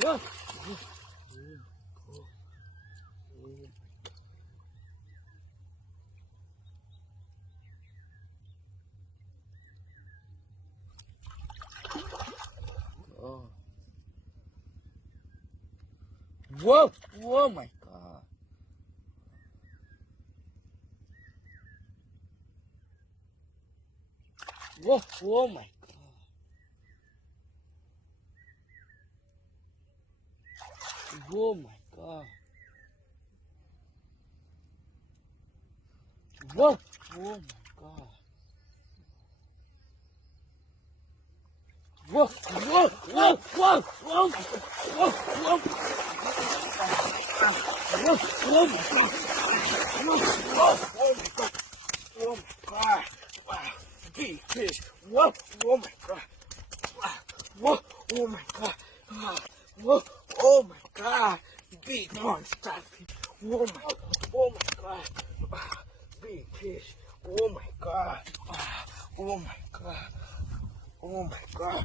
Whoa. Oh. Whoa! Whoa, my God. Whoa! Whoa, my God. Whoa, my God. Whoa! Whoa, my God. Whoa! Whoa! Whoa! Whoa! Whoa! Whoa! Whoa! Whoa! Whoa, my God. Whoa! Whoa! Oh, my God. Oh, my God. Wow. Big fish. Whoa! Oh, my God. Wow. Whoa! Oh, my God. Whoa! Oh, my God. Big monster fish. Oh, my God. Big fish. Oh, my God. Oh, my God. Oh, my God.